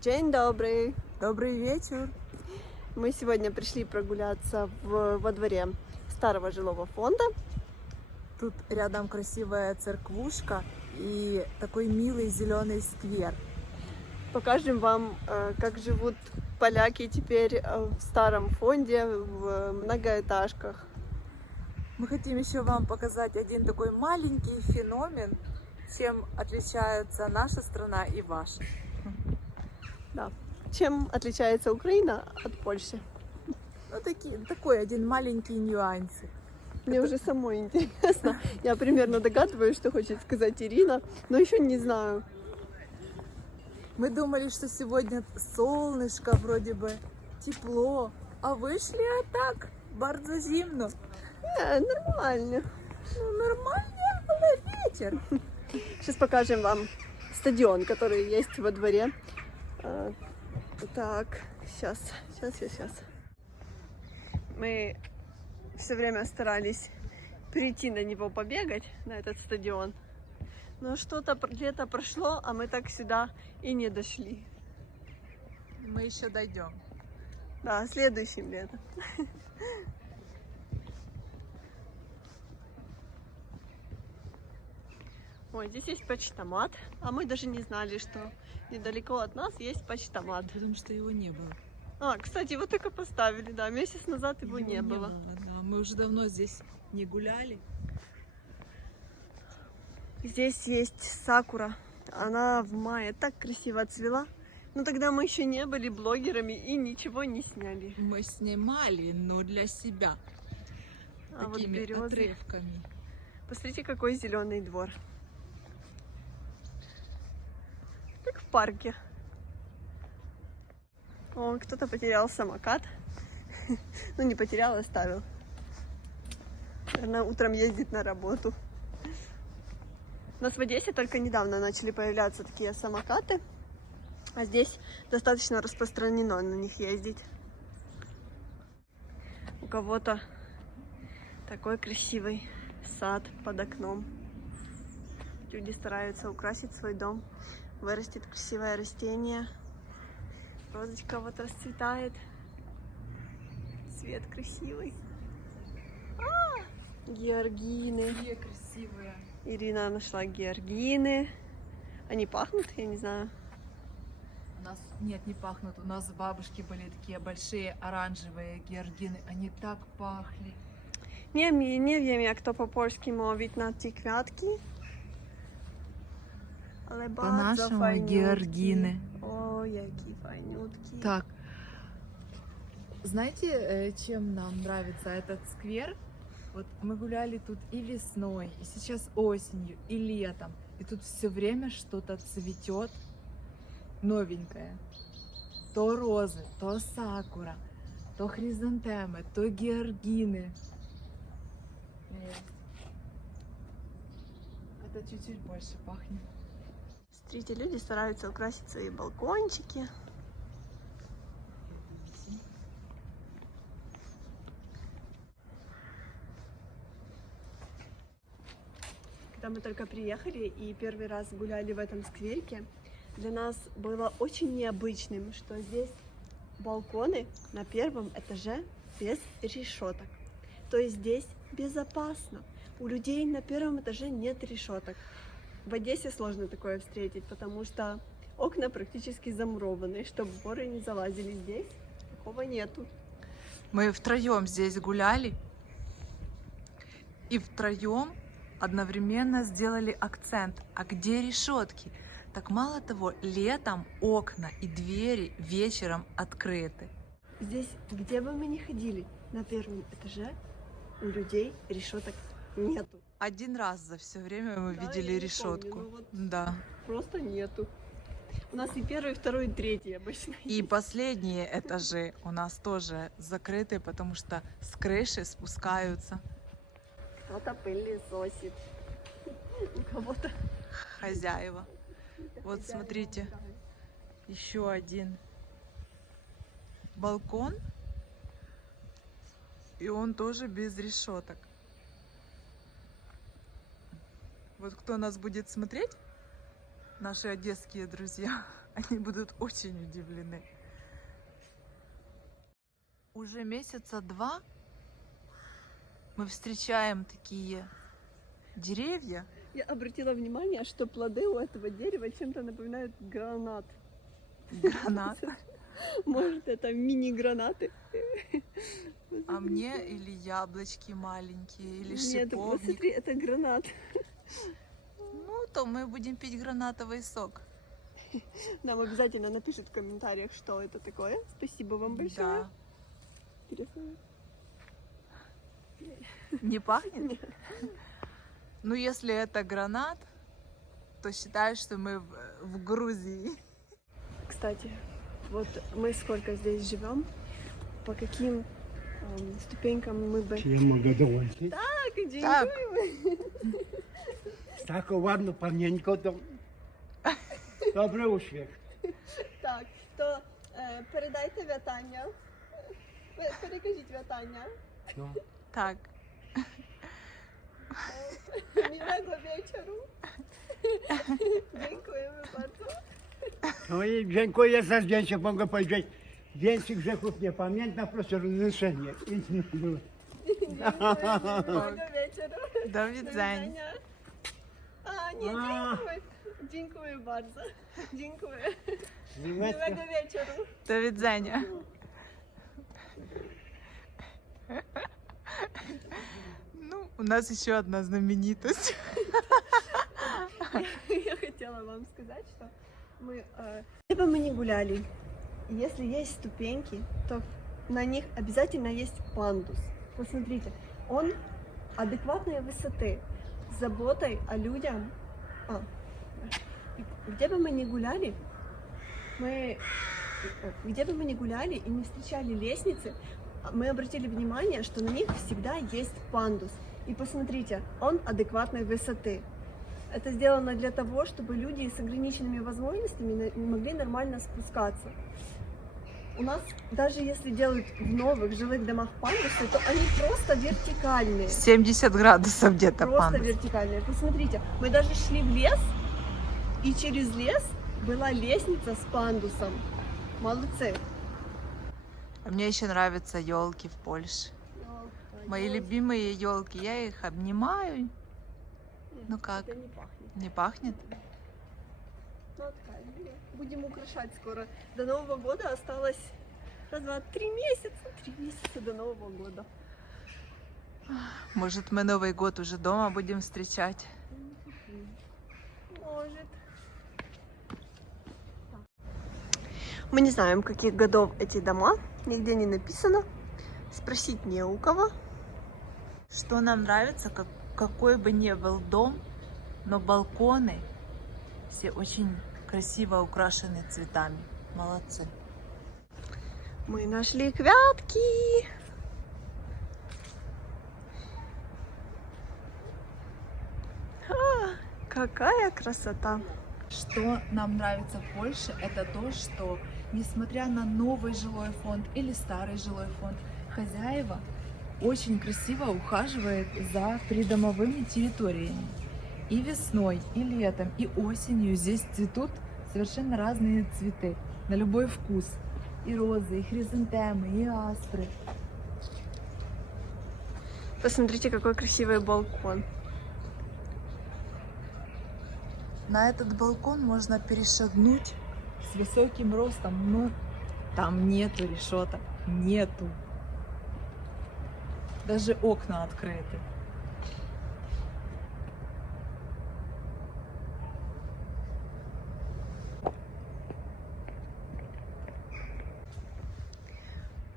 Dzień dobрый. Добрый вечер. Мы сегодня пришли прогуляться во дворе старого жилого фонда. Тут рядом красивая церквушка и такой милый зеленый сквер. Покажем вам, как живут поляки теперь в старом фонде, в многоэтажках. Мы хотим еще вам показать один такой маленький феномен, чем отличается наша страна и ваша. Да. Чем отличается Украина от Польши? Ну, такой один маленький нюансик. Мне уже самой интересно. Я примерно догадываюсь, что хочет сказать Ирина, но еще не знаю. Мы думали, что сегодня солнышко, вроде бы тепло, а вышли, а так, bardzo zimno. Нормально. Ну, нормально, але ветер. Сейчас покажем вам стадион, который есть во дворе. Так, сейчас. Мы все время старались прийти на него побегать, на этот стадион. Но что-то лето прошло, а мы так сюда и не дошли. Мы еще дойдем. Да, следующим летом. Ой, здесь есть почтомат, а мы даже не знали, что недалеко от нас есть почтомат. Потому что его не было. А, кстати, его только поставили, да, месяц назад его не было. Да. Мы уже давно здесь не гуляли. Здесь есть сакура, она в мае так красиво цвела. Но тогда мы еще не были блогерами и ничего не сняли. Мы снимали, но для себя. А вот Такими березы. отрывками. Посмотрите, какой зеленый двор. Как в парке. О, кто-то потерял самокат. Ну, не потерял, оставил. Наверное, утром ездит на работу. У нас в Одессе только недавно начали появляться такие самокаты. А здесь достаточно распространено на них ездить. У кого-то такой красивый сад под окном. Люди стараются украсить свой дом. Вырастет красивое растение. Розочка вот расцветает. Цвет красивый. Георгины. Какие красивые. Ирина нашла георгины. Они пахнут? Я не знаю. У нас нет, не пахнут. У нас у бабушки были такие большие оранжевые георгины. Они так пахли. Nie wiem, jak to po polsku mówić na ці kwiatki. Ale bardzo По-нашему fajniutki. георгины. О, які файнютки. Так, знаете, чем нам нравится этот сквер? Вот мы гуляли тут и весной, и сейчас осенью, и летом. И тут все время что-то цветет новенькое. То розы, то сакура, то хризантемы, то георгины. Это чуть-чуть больше пахнет. Смотрите, люди стараются украсить свои балкончики. Когда мы только приехали и первый раз гуляли в этом скверике, для нас было очень необычным, что здесь балконы на первом этаже без решеток. То есть здесь безопасно. У людей на первом этаже нет решеток. В Одессе сложно такое встретить, потому что окна практически замурованы, чтобы воры не залазили. Здесь такого нету. Мы втроем здесь гуляли, и втроем одновременно сделали акцент. А где решетки? Так мало того, летом окна и двери вечером открыты. Здесь, где бы мы ни ходили, на первом этаже у людей решеток нету. Один раз за все время мы Да, видели я не решетку. помню, но вот Да. просто нету. У нас и первый, и второй, и третий обычно. И последние этажи у нас тоже закрыты, потому что с крыши спускаются Кто-то пылесосит, у кого-то хозяева. Вот смотрите, еще один балкон, и он тоже без решеток. Вот кто нас будет смотреть, наши одесские друзья. Они будут очень удивлены. Уже месяца 2 мы встречаем такие деревья. Я обратила внимание, что плоды у этого дерева чем-то напоминают гранат. Гранат. Может, это мини-гранаты? А мне или яблочки маленькие, или Нет, шиповник. посмотри, это гранат. Ну, то мы будем пить гранатовый сок. Нам обязательно напишут в комментариях, что это такое. Спасибо вам большое. Да. Интересно. Не пахнет? Ну, если это гранат, то считай, что мы в Грузии. Кстати, вот мы сколько здесь живем, по каким ступенькам мы бы... Я многодовольный. Так, Так. дякуємо. Так ładno, panienko, to dobry uśmiech. Так, то передайте вітання. Перекажіть вітання. No. Так, Miłego wieczoru. Dziękujemy bardzo. No i dziękuję za zdjęcie. Mogę powiedzieć, więcej grzechów nie pamiętam, proszę o rozliczenie. Dziękujemy. Miłego wieczoru. до Do widzenia. widzenia. A, nie, dziękuję. Dziękuję bardzo. Dziękuję. Miłego wieczoru. До widzenia. Ну, у нас еще одна знаменитость. Я хотела вам сказать, что мы, где бы мы ни гуляли, если есть ступеньки, то на них обязательно есть пандус. Посмотрите, он адекватной высоты, с заботой о людях. Где бы мы ни гуляли, где бы мы ни гуляли и не встречали лестницы, мы обратили внимание, что на них всегда есть пандус. И посмотрите, он адекватной высоты. Это сделано для того, чтобы люди с ограниченными возможностями могли нормально спускаться. У нас, даже если делают в новых жилых домах пандусы, то они просто вертикальные. 70 градусов где-то Просто пандус. вертикальные. Посмотрите, мы даже шли в лес, и через лес была лестница с пандусом. Молодцы. А мне еще нравятся елки в Польше. Мои любимые елки, я их обнимаю. Ну как? Это не пахнет. Не пахнет? Ну, такая, будем украшать скоро. До Нового года осталось раз, два, 3 месяца. 3 месяца до Нового года. Может, мы Новый год уже дома будем встречать? Может. Мы не знаем, каких годов эти дома. Нигде не написано. Спросить не у кого. Что нам нравится, какой бы ни был дом, но балконы все очень красиво украшены цветами. Молодцы. Мы нашли квятки. Какая красота. Что нам нравится в Польше, это то, что несмотря на новый жилой фонд или старый жилой фонд, хозяева очень красиво ухаживают за придомовыми территориями. И весной, и летом, и осенью здесь цветут совершенно разные цветы на любой вкус. И розы, и хризантемы, и астры. Посмотрите, какой красивый балкон. На этот балкон можно перешагнуть с высоким ростом, но там нету решеток, нету. Даже окна открыты.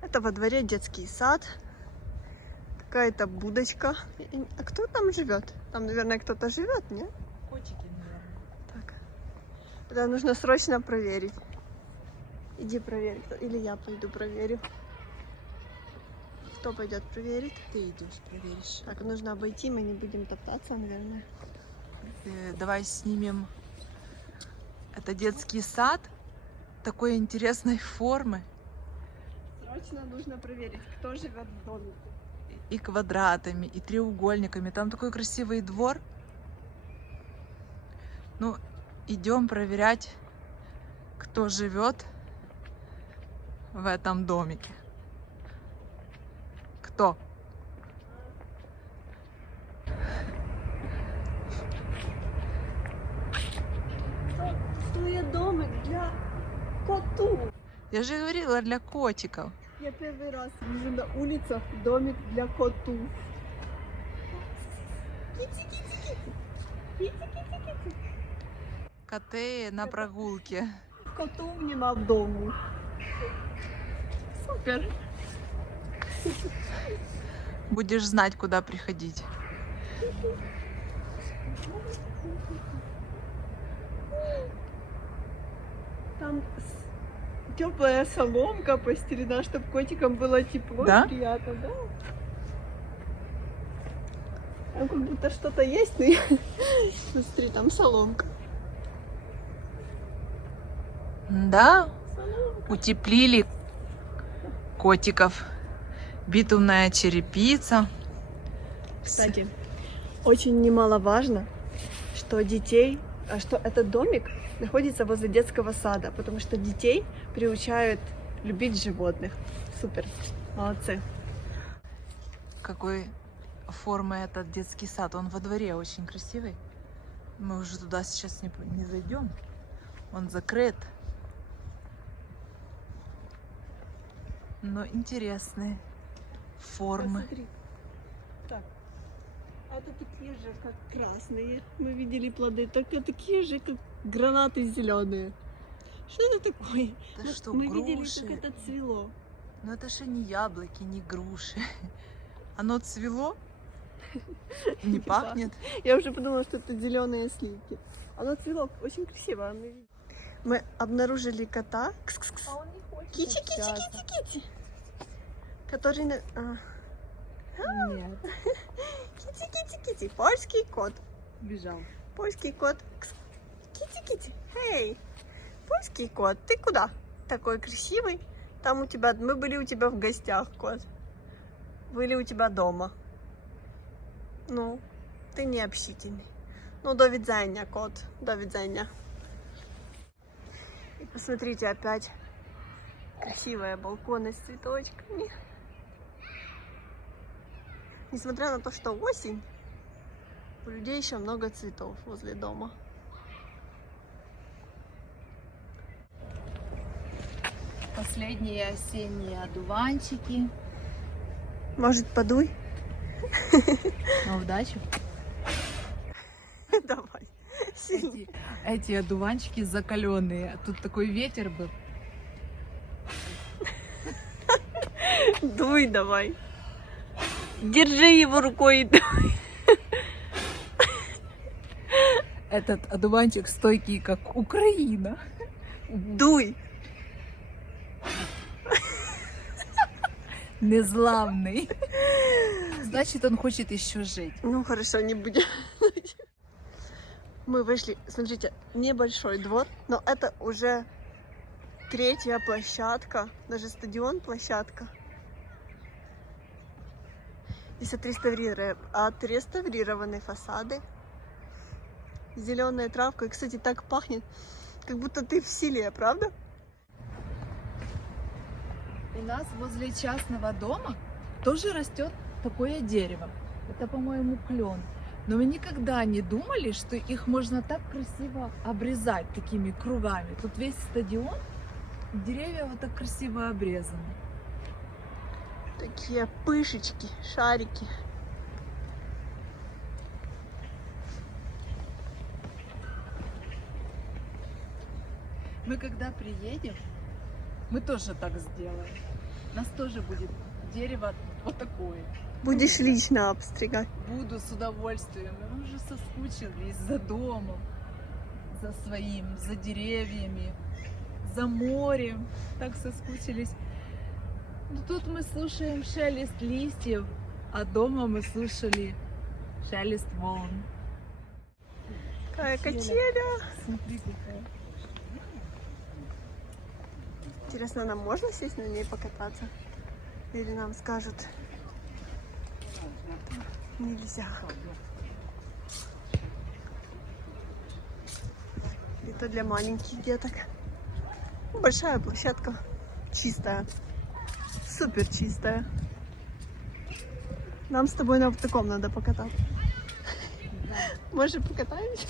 Это во дворе детский сад. Какая-то будочка. А кто там живет? Там, наверное, кто-то живет, не? Котики, наверное. Так. Это нужно срочно проверить. Иди проверь. Или я пойду проверю. Кто пойдет проверить? Ты идешь, проверишь. Так, нужно обойти, мы не будем топтаться, наверное. Давай снимем. Это детский сад такой интересной формы Срочно нужно проверить, кто живет в доме. и квадратами, и треугольниками. Там такой красивый двор. Ну, идем проверять, кто живет в этом домике. Кто? Стоит домик для коту. Я же говорила, для котиков. Я первый раз вижу на улицах домик для коту. Кити-кити-кити. Коты на прогулке. Коту нема в дому. Супер. Будешь знать, куда приходить. Там теплая соломка постелена, чтобы котикам было тепло Да? и приятно, да? Там как будто что-то есть, но смотри, там соломка. Да, утеплили котиков. Битумная черепица. Кстати, очень немаловажно, что что этот домик находится возле детского сада, потому что детей приучают любить животных. Супер, молодцы. Какой формы этот детский сад. Он во дворе очень красивый. Мы уже туда сейчас не зайдем. Он закрыт. Но интересные формы. Посмотри. Так, это такие же, как красные. Мы видели плоды, только такие же, как гранаты зеленые. Что это такое? Это что, Мы груши? видели, как это цвело. Но это же не яблоки, не груши. Оно цвело? Не пахнет? Я уже подумала, что это зеленые сливки. Оно цвело очень красиво. Мы обнаружили кота. Кс-кс-кс. А он не хочет Кити-кити-кити-кити. Который... Нет. Кити-кити-кити. Польский кот. Бежал. Польский кот. Кити-кити. Эй. Польский кот. Ты куда? Такой красивый. Там у тебя... Мы были у тебя в гостях, кот. Были у тебя дома. Ну, ты не общительный. Ну, до видания, кот. До видания. И посмотрите, опять красивые балконы с цветочками. Несмотря на то, что осень, у людей еще много цветов возле дома. Последние осенние одуванчики. Может, подуй? На удачу. Давай. Эти одуванчики закаленные. Тут такой ветер был. Дуй давай. Держи его рукой и дуй. Этот одуванчик стойкий, как Украина. Дуй. Незламный. Значит, он хочет еще жить. Ну хорошо, не будем. Мы вышли, смотрите, небольшой двор, но это уже третья площадка, даже стадион площадка. Здесь отреставрированы фасады, зеленая травка. И, кстати, так пахнет, как будто ты в селе, правда? У нас возле частного дома тоже растет такое дерево. Это, по-моему, клен. Но мы никогда не думали, что их можно так красиво обрезать такими кругами. Тут весь стадион, деревья вот так красиво обрезаны. Такие пышечки, шарики. Мы когда приедем, мы тоже так сделаем. У нас тоже будет дерево вот такое. Будешь лично обстригать. Буду с удовольствием. Мы уже соскучились за домом, за своим, за деревьями, за морем. Так соскучились. Но тут мы слушаем шелест листьев, а дома мы слушали шелест волн. Какая качеля. Смотри, какая. Интересно, нам можно сесть на ней покататься? Или нам скажут нельзя? Это для маленьких деток. Большая площадка. Чистая. Супер чистая. Нам с тобой на таком надо покататься. Может, покатаемся?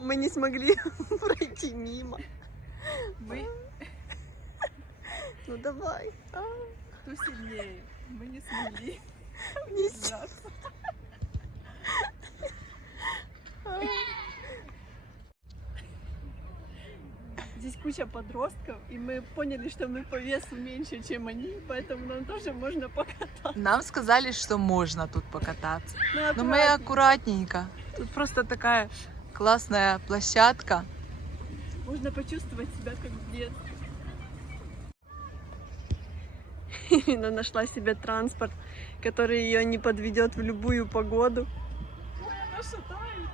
Мы не смогли пройти мимо. Мы, Ну давай. кто сильнее, мы не смогли. Не сдаться. Здесь куча подростков, и мы поняли, что мы по весу меньше, чем они, поэтому нам тоже можно покататься. Нам сказали, что можно тут покататься. Но Но мы аккуратненько. Тут просто такая классная площадка. Можно почувствовать себя как в детстве. Ирина нашла себе транспорт, который ее не подведет в любую погоду. Она шатается.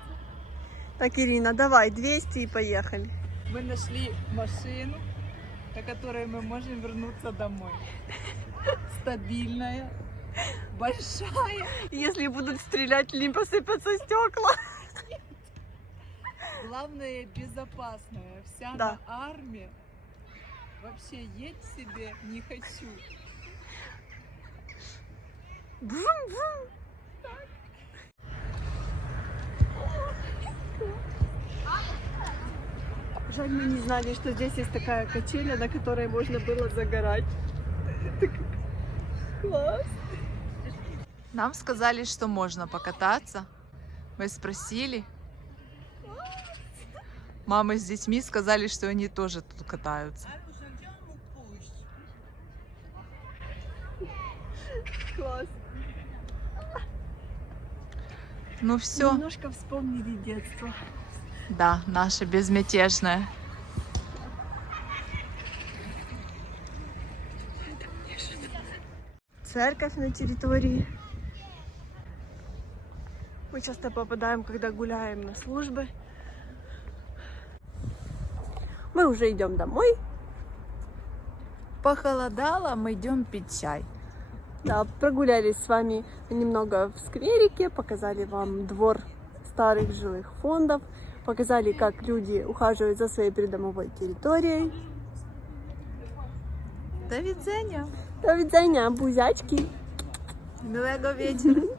Так, Ирина, давай, 200 и поехали. Мы нашли машину, на которой мы можем вернуться домой. Стабильная, большая. Если будут стрелять, не посыпятся стекла. Главное, безопасная. Вся Да. на армии. Вообще, едь себе не хочу. Бум-бум. Жаль, мы не знали, что здесь есть такая качеля, на которой можно было загорать. Так класс. Нам сказали, что можно покататься. Мы спросили. Мамы с детьми сказали, что они тоже тут катаются. Класс. Ну все, Немножко вспомнили детство. да, наше безмятежное. Церковь на территории. Мы часто попадаем, когда гуляем на службы. Мы уже идем домой. Похолодало, мы идем пить чай. Да, прогулялись с вами немного в скверике, показали вам двор старых жилых фондов, показали, как люди ухаживают за своей придомовой территорией. До widzenia. До widzenia, бузячки! Miłego wieczoru.